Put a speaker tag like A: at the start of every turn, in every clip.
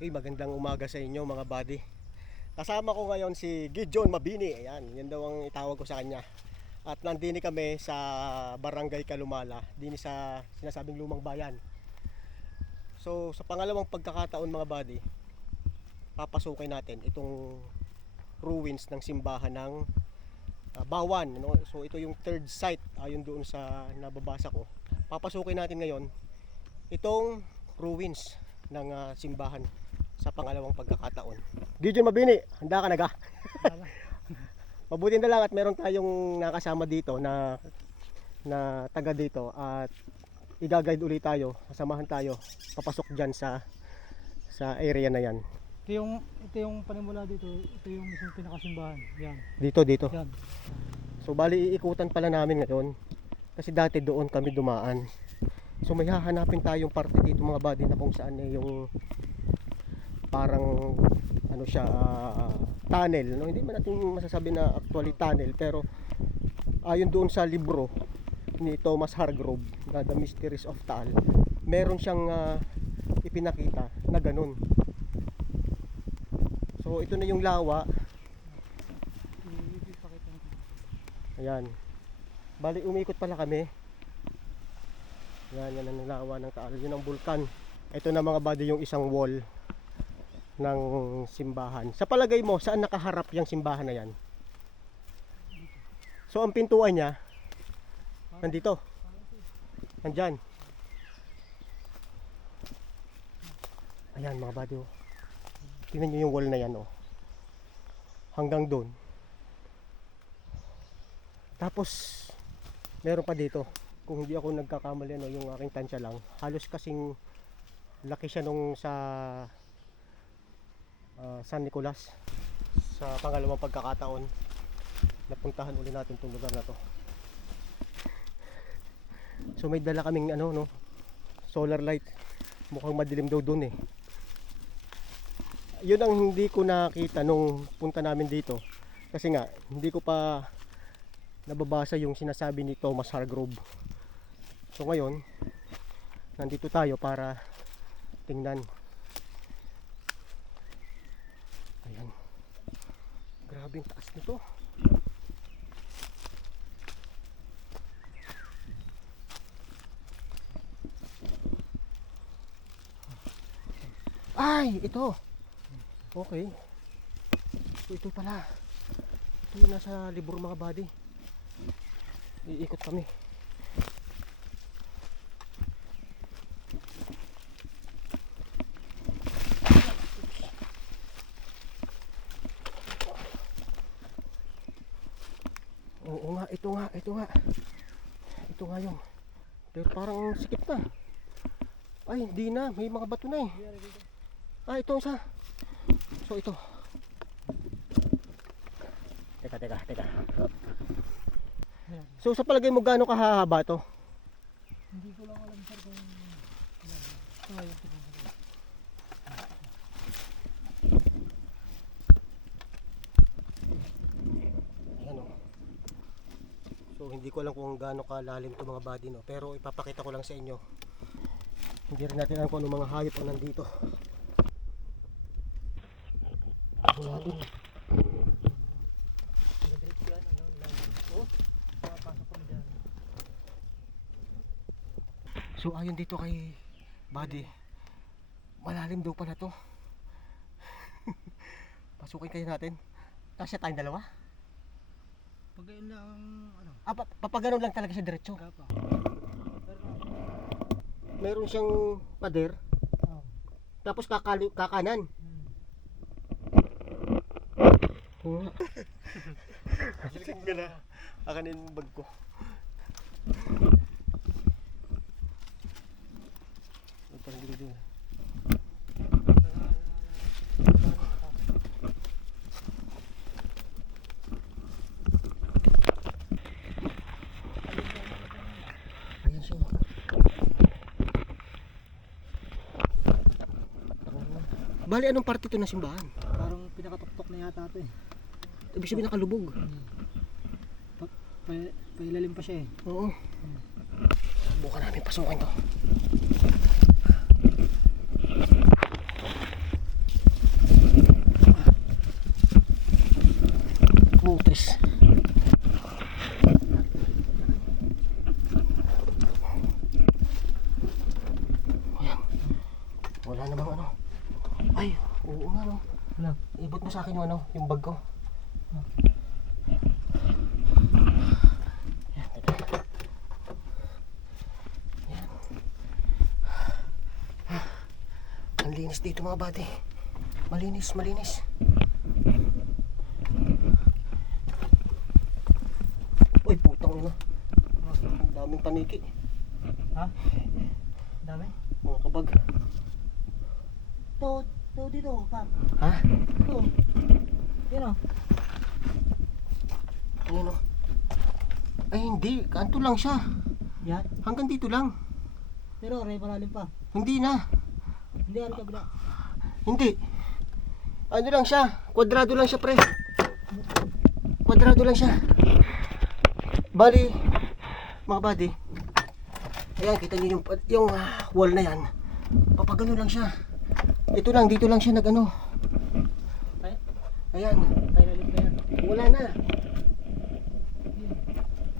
A: Hey, magandang umaga sa inyo mga buddy. Kasama ko ngayon si Gideon Mabini. Ayan, yan daw ang itawag ko sa kanya. At nandini kami sa Barangay Kalumala, dini sa sinasabing Lumang Bayan. So, sa pangalawang pagkakataon mga buddy, papasukin natin itong ruins ng simbahan ng ah, Bawan. No? So, ito yung third site ayon doon sa nababasa ko. Papasukin natin ngayon itong ruins ng ah, simbahan sa pangalawang pagkakataon. Gideon Mabini, handa ka na ga? Mabuti na lang at meron tayong nakasama dito na na taga dito at i-guide ulit tayo, samahan tayo papasok diyan sa sa area na yan.
B: Ito yung ito yung panimula dito, ito yung mismong pinakasimbahan. Yan.
A: Dito dito.
B: Yan.
A: So bali iikutan pala namin ngayon kasi dati doon kami dumaan. So may hahanapin tayong parte dito mga buddy na kung saan eh yung parang ano siya ah, tunnel no hindi man natin masasabi na actually tunnel pero ayon doon sa libro ni Thomas Hargrove na The Mysteries of Taal meron siyang ah, ipinakita na ganun so ito na yung lawa. Ayan. Bali umikot pala kami. Yan, yan ang lawa ng Taal. Yun ang bulkan. Ito na mga buddy yung isang wall ng simbahan. Sa palagay mo, saan nakaharap yung simbahan na yan? So ang pintuan niya, nandito. Nandyan. Ayan mga buddy. Oh. Tingnan nyo yung wall na yan. Oh. Hanggang doon. Tapos, meron pa dito. Kung hindi ako nagkakamali, no, yung aking tansya lang. Halos kasing laki siya nung sa ah, San Nicolas. Sa pangalawang pagkakataon, napuntahan uli natin itong lugar na to. So may dala kaming ano, no, solar light. Mukhang madilim daw dun eh. Yun ang hindi ko nakita nung punta namin dito. Kasi nga, hindi ko pa nababasa yung sinasabi ni Thomas Hargrove. So ngayon, nandito tayo para tingnan. Ayan. Grabe ang taas nito. Ay, ito. Okay. So, ito pala. Ito yung nasa libro mga buddy. Iikot kami. Oo nga, ito nga, ito nga. Ito nga yung. Pero parang sikip na. Ay, hindi na. May mga bato na eh. Ah, ito isa. So ito. Teka, teka, teka. So sa palagay mo gaano kahahaba to?
B: Hindi ko lang alam sir kung yan. Ito nga yung pinakasimbahan.
A: Ayan o. So hindi ko alam kung gaano kalalim to mga body no. Pero ipapakita ko lang sa inyo. Hindi rin natin alam kung ano mga hayop ang nandito.
B: Kami dyan.
A: So ayon dito kay Buddy, malalim daw pala to. Pasukin kayo natin. Kasya tayong dalawa.
B: Pag ayun lang, ano,
A: Ah, pa papaganon lang talaga siya diretso.
B: gapa.
A: Meron siyang pader,
B: oh.
A: tapos kakali kakanan.
B: Hmm.
A: Oo nga. Sige ka na. Akanin mo bag ko. Parang dito siya. Bali, anong parte ito ng simbahan?
B: Parang pinakatuktok na yata ito eh.
A: Ibig sabihin nakalubog.
B: Pa, pa, pailalim pa siya eh.
A: Oo. Bukan namin pasukin to. Putres. Ayan. Wala namang ano. Ay, oo nga no.
B: Wala.
A: Ibot mo sa akin yung ano, yung bag ko. Ayan, teka. Ayan. Ang linis dito mga bate. Malinis, malinis. Uy, putang ina. Ang daming paniki.
B: Ha? Dami?
A: Mga kabag.
B: To, to dito, pa.
A: Ha?
B: To. Yan o.
A: Ano? Ay hindi, kanto lang siya.
B: Yan.
A: Hanggang dito lang.
B: Pero, ray malalim pa.
A: Hindi na.
B: Hindi, ano kabila.
A: Hindi. Ano lang siya? Kwadrado lang siya, pre. Kwadrado lang siya. Bali, mga buddy. Ayan, kita niyo yung, yung ah, wall na yan. Papagano lang siya. Ito lang, dito lang siya nagano.
B: Ay,
A: Ayan, wala na.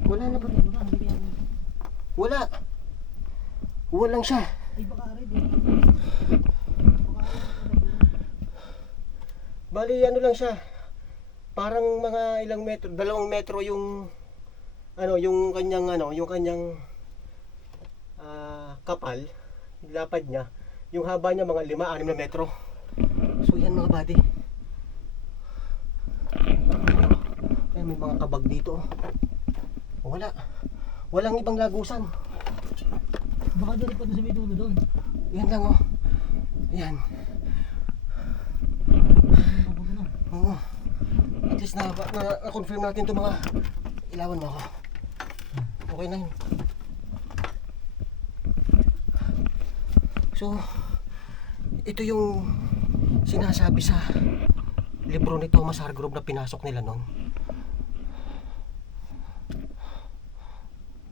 A: Wala na ba? Wala. Wall lang siya. Bali, ano lang siya. Parang mga ilang metro, dalawang metro yung ano, yung kanyang ano, yung kanyang ah, kapal, lapad niya. Yung haba niya mga 5 6 na metro. So yan mga buddy. Ay, may mga kabag dito. oh. Wala. Walang ibang lagusan.
B: Baka doon pa sa may dulo doon.
A: Yan lang oh. Yan. Oo. At least na, na, na-confirm natin itong mga ilawan mo ako. Okay na yun. So, ito yung sinasabi sa libro ni Thomas Hargrove na pinasok nila noon.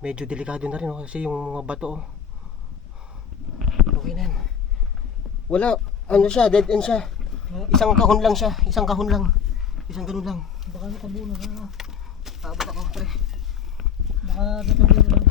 A: Medyo delikado na rin oh, kasi yung mga bato oh. Okay na yan. Wala, ano siya, dead end siya. Isang kahon lang siya, isang kahon lang. Isang ganun lang.
B: Baka natabunan na. ano.
A: Abot ako, pre.
B: Baka natabunan lang.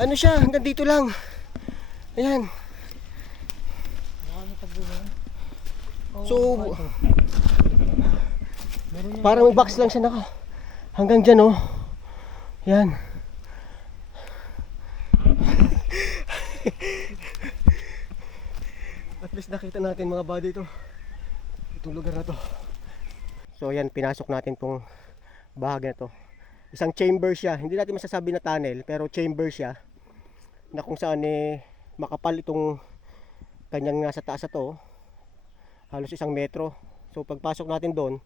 A: Ano siya? Hanggang dito lang. Ayan. So, parang box lang siya naka. Hanggang dyan, oh. Yan. At least nakita natin mga body ito. Itong lugar na to. So yan, pinasok natin tong bahagi na to. Isang chamber siya. Hindi natin masasabi na tunnel, pero chamber siya. Na kung saan eh, makapal itong kanyang nasa taas na to. Halos isang metro. So pagpasok natin doon,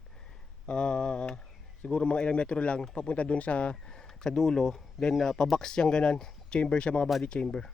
A: ah, siguro mga ilang metro lang, papunta doon sa sa dulo. Then uh, pabox siyang ganan. Chamber siya mga body chamber.